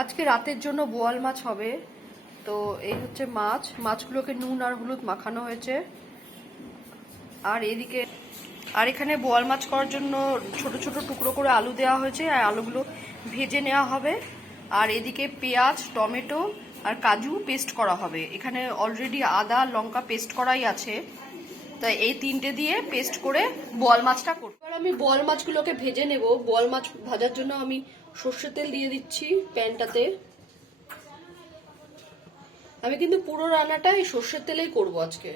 আজকে রাতের জন্য বোয়াল মাছ হবে। তো এই হচ্ছে মাছ, মাছগুলোকে নুন আর হলুদ মাখানো হয়েছে। আর এদিকে এখানে বোয়াল মাছ করার জন্য ছোট ছোট টুকরো করে আলু দেওয়া হয়েছে, আর আলুগুলো ভেজে নেওয়া হবে। আর এদিকে পেঁয়াজ, টমেটো আর কাজু পেস্ট করা হবে। এখানে অলরেডি আদা লঙ্কা পেস্ট করাই আছে, তাই এই তিনটে দিয়ে পেস্ট করে বোয়াল মাছটা করব। এবার আমি বোয়াল মাছগুলোকে ভেজে নেব। বোয়াল মাছ ভাজার জন্য আমি সর্ষের তেল দিয়ে দিচ্ছি প্যানটাতে। আমি কিন্তু পুরো রান্নাটা এই সর্ষের তেলেই করব আজকে।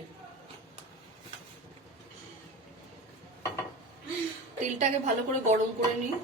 তেলটাকে ভালো করে গরম করে নিই।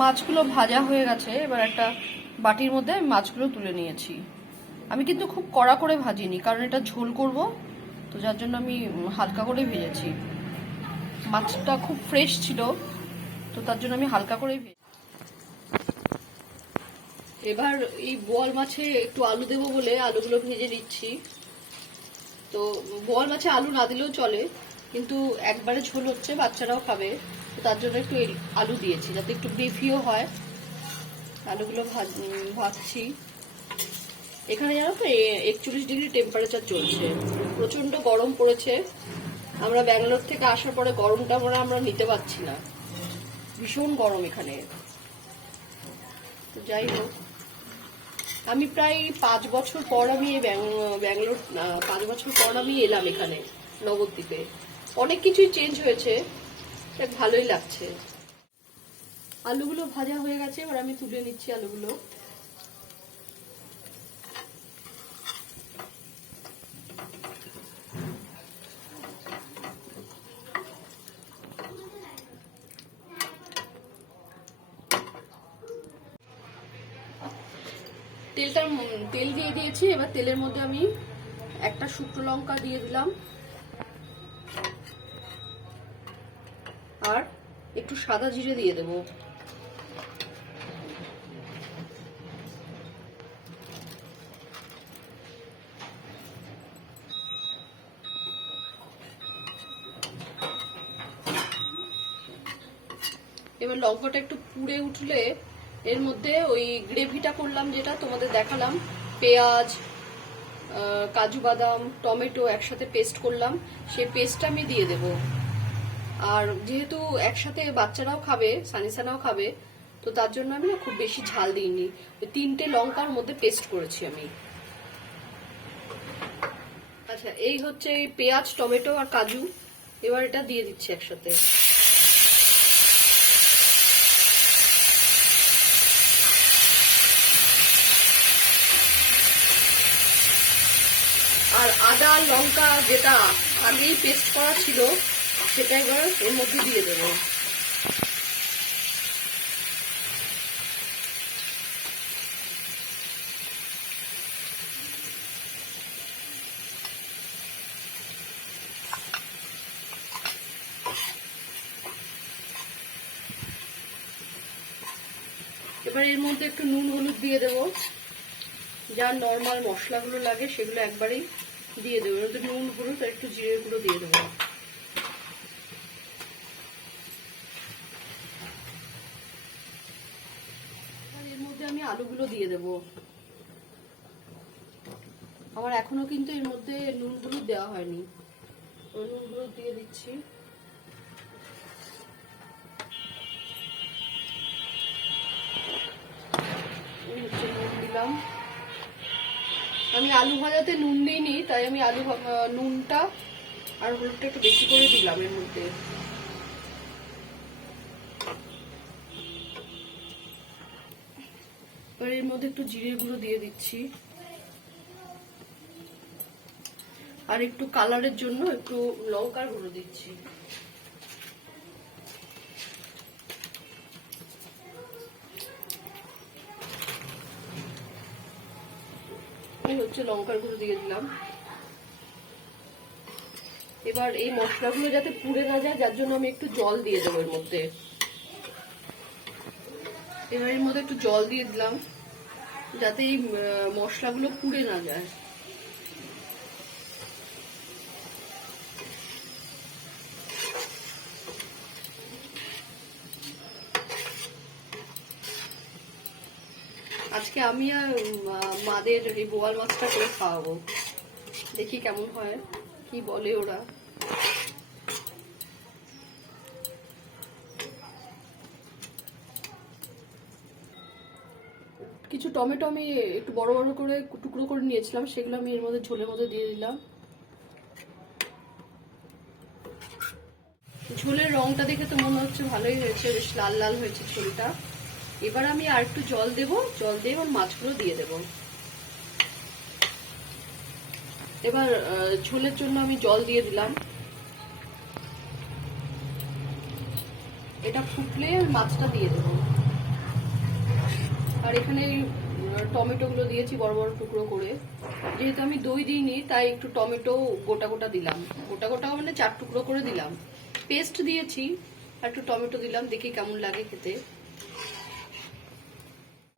মাছগুলো ভাজা হয়ে গেছে। এবার একটা বাটির মধ্যে আমি মাছগুলো তুলে নিয়েছি। আমি কিন্তু খুব কড়া করে ভাজিনি, কারণ এটা ঝোল করব, তো যার জন্য আমি হালকা করে ভেজেছি। মাছটা খুব ফ্রেশ ছিল, তো তার জন্য আমি হালকা করে ভেজে। এবার এই বোয়াল মাছে একটু আলু দেবো বলে আলুগুলো ভেজে নিচ্ছি। তো বোয়াল মাছে আলু না দিলেও চলে, কিন্তু একবারে ঝোল হচ্ছে, বাচ্চারাও খাবে, তো তার জন্য একটু আলু দিয়েছি যাতে একটু গ্রেভিও হয়। আলুগুলো ভাজছি। এখানে জানো তো 41 ডিগ্রি টেম্পারেচার চলছে, প্রচন্ড গরম পড়েছে। আমরা ব্যাঙ্গালোর থেকে আসার পরে গরমটা আমরা নিতে পারছি না, ভীষণ গরম এখানে। তো যাই হোক, আমি প্রায় 5 বছর পর আমি ব্যাঙ্গালোর 5 বছর পর আমি এলাম এখানে নবদ্বীপে। অনেক কিছুই চেঞ্জ হয়েছে, ভালোই লাগছে। আলুগুলো ভাজা হয়ে গেছে, এবার আমি তুলে নিচ্ছি আলুগুলো। তেল দিয়ে দিয়েছি। এবার তেলের মধ্যে আমি একটা শুকনো লঙ্কা দিয়ে দিলাম, আর একটু সাদা জিরে দিয়ে দেবো। এবার লঙ্কাটা একটু পুড়ে উঠলে এর মধ্যে ওই গ্রেভিটা করলাম, যেটা তোমাদের দেখালাম, পেঁয়াজ, কাজু বাদাম, টমেটো একসাথে পেস্ট করলাম, সেই পেস্টটা আমি দিয়ে দেব। আর যেহেতু একসাথে বাচ্চারাও খাবে, সানিসানাও খাবে, তো তার জন্য আমি না খুব বেশি ঝাল দিইনি। 3টে লঙ্কার মধ্যে পেস্ট করেছি আমি। আচ্ছা, এই হচ্ছে এই পেঁয়াজ, টমেটো আর কাজু। এবার এটা দিয়ে দিচ্ছি একসাথে। আর আদা লঙ্কা যেটা আগেই পেস্ট করা ছিল, সেটা এবার এর মধ্যে দিয়ে দেব। এবার এর মধ্যে একটু নুন হলুদ দিয়ে দেবো। যা নর্মাল মশলাগুলো লাগে সেগুলো একবারেই দিয়ে দেবো। এর মধ্যে নুন হলুদ আর একটু জিরে গুঁড়ো দিয়ে দেবো। এর মধ্যে আমি আলুগুলো দিয়ে দেবো। আমার এখনো কিন্তু এর মধ্যে নুন হলুদ দেওয়া হয়নি, নুন হলুদ দিয়ে দিচ্ছি। নুন দিলাম। আমি আলু ভাজাতে নুন দিইনি, তাই আমি নুনটা আর হলুদটা একটু বেশি করে দিলাম এর মধ্যে। এবার এর মধ্যে একটু জিরে গুঁড়ো দিয়ে দিচ্ছি। আর একটু কালারের জন্য একটু লঙ্কার গুঁড়ো দিচ্ছি। এই হচ্ছে লঙ্কার গুঁড়ো দিয়ে দিলাম। এবার এই মশলাগুলো যাতে পুড়ে না যায়, যার জন্য আমি একটু জল দিয়ে দেবো এর মধ্যে। এবার এর মধ্যে একটু জল দিয়ে দিলাম যাতে এই মশলাগুলো পুড়ে না যায়। আজকে আমি আর মাদের এই বোয়াল মাছটা করে খাওয়াবো, দেখি কেমন হয়, কি বলে ওরা। কিছু টমেটো আমি একটু বড় বড় করে টুকরো করে নিয়েছিলাম, সেগুলো আমি এর মধ্যে ঝোলের মধ্যে দিয়ে দিলাম। ঝোলের রংটা দেখে তো মনে হচ্ছে ভালোই হয়েছে, বেশ লাল লাল হয়েছে ঝোলটা। এবার আমি আর একটু জল দেব, জল দিয়ে এবার মাছগুলো দিয়ে দেব। এবার ঝোলের জন্য আমি জল দিয়ে দিলাম। এটা ফুটলে মাছটা দিয়ে দেব। আর এখানে টমেটো গুলো দিয়েছি বড় বড় টুকরো করে। যেহেতু আমি দই দিইনি তাই একটু টমেটো গোটা গোটা দিলাম, গোটা গোটা মানে 4 টুকরো করে দিলাম। পেস্ট দিয়েছি আর একটু টমেটো দিলাম, দেখি কেমন লাগে খেতে।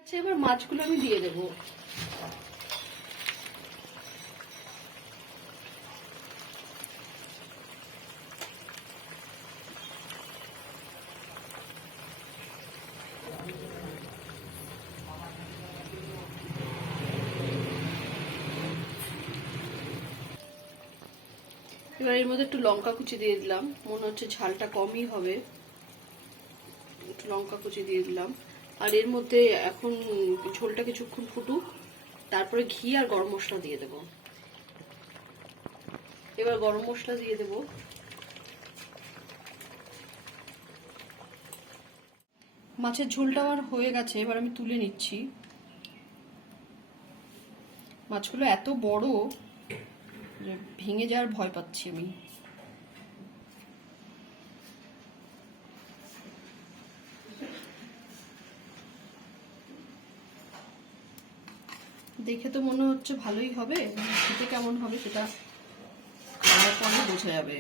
আচ্ছা, এবার মাছগুলো আমি দিয়ে দেবো। এবার এর মধ্যে একটু লঙ্কা কুচি দিয়ে দিলাম, মনে হচ্ছে ঝালটা কমই হবে, একটু লঙ্কা কুচি দিয়ে দিলাম। আর এর মধ্যে এখন ঝোলটা কিছুক্ষণ ফুটুক, তারপরে ঘি আর গরম মশলা দিয়ে দেব। এবার গরম মশলা দিয়ে দেব। মাছের ঝোলটা আমার হয়ে গেছে, এবার আমি তুলে নিচ্ছি। মাছগুলো এত বড় যে ভেঙে যাওয়ার ভয় পাচ্ছি আমি। দেখে তো মনে হচ্ছে ভালোই হবে, খেতে কেমন হবে সেটা খাওয়ার পরে বোঝা যাবে।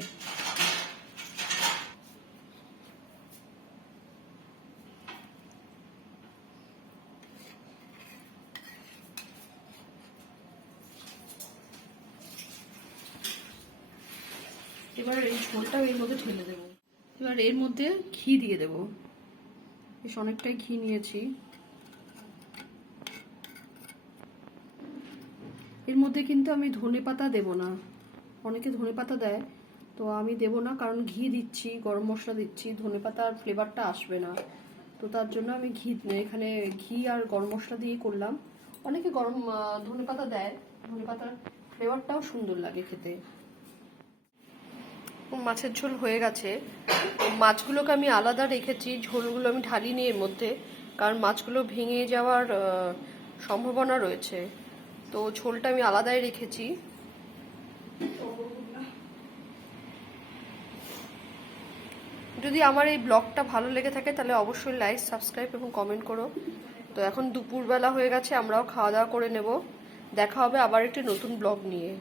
এবার এই ঝোলটা এর মধ্যে ঢেলে দেব। এবার এর মধ্যে ঘি দিয়ে দেব, বেশ অনেকটাই ঘি নিয়েছি। এর মধ্যে কিন্তু আমি ধনেপাতা দেব না, অনেকে ধনেপাতা দেয়, তো আমি দেব না, কারণ ঘি দিচ্ছি, গরম মশলা দিচ্ছি, ধনেপাতার ফ্লেভারটা আসবে না। তো তার জন্য আমি এখানে ঘি আর গরম মশলা দিয়ে করলাম। অনেকে ধনেপাতা দেয়, ধনেপাতার ফ্লেভারটাও সুন্দর লাগে খেতে। মাছের ঝোল হয়ে গেছে। মাছগুলোকে আমি আলাদা রেখেছি, ঝোলগুলো আমি ঢালিনি এর মধ্যে, কারণ মাছগুলো ভেঙে যাওয়ার সম্ভাবনা রয়েছে, তো ঝোলটা আমি আলাদাই রেখেছি। যদি আমার এই ব্লগটা ভালো লেগে থাকে তাহলে অবশ্যই লাইক, সাবস্ক্রাইব এবং কমেন্ট করো। তো এখন দুপুরবেলা হয়ে গেছে, আমরাও খাওয়া দাওয়া করে নেব। দেখা হবে আবার একটি নতুন ব্লগ নিয়ে।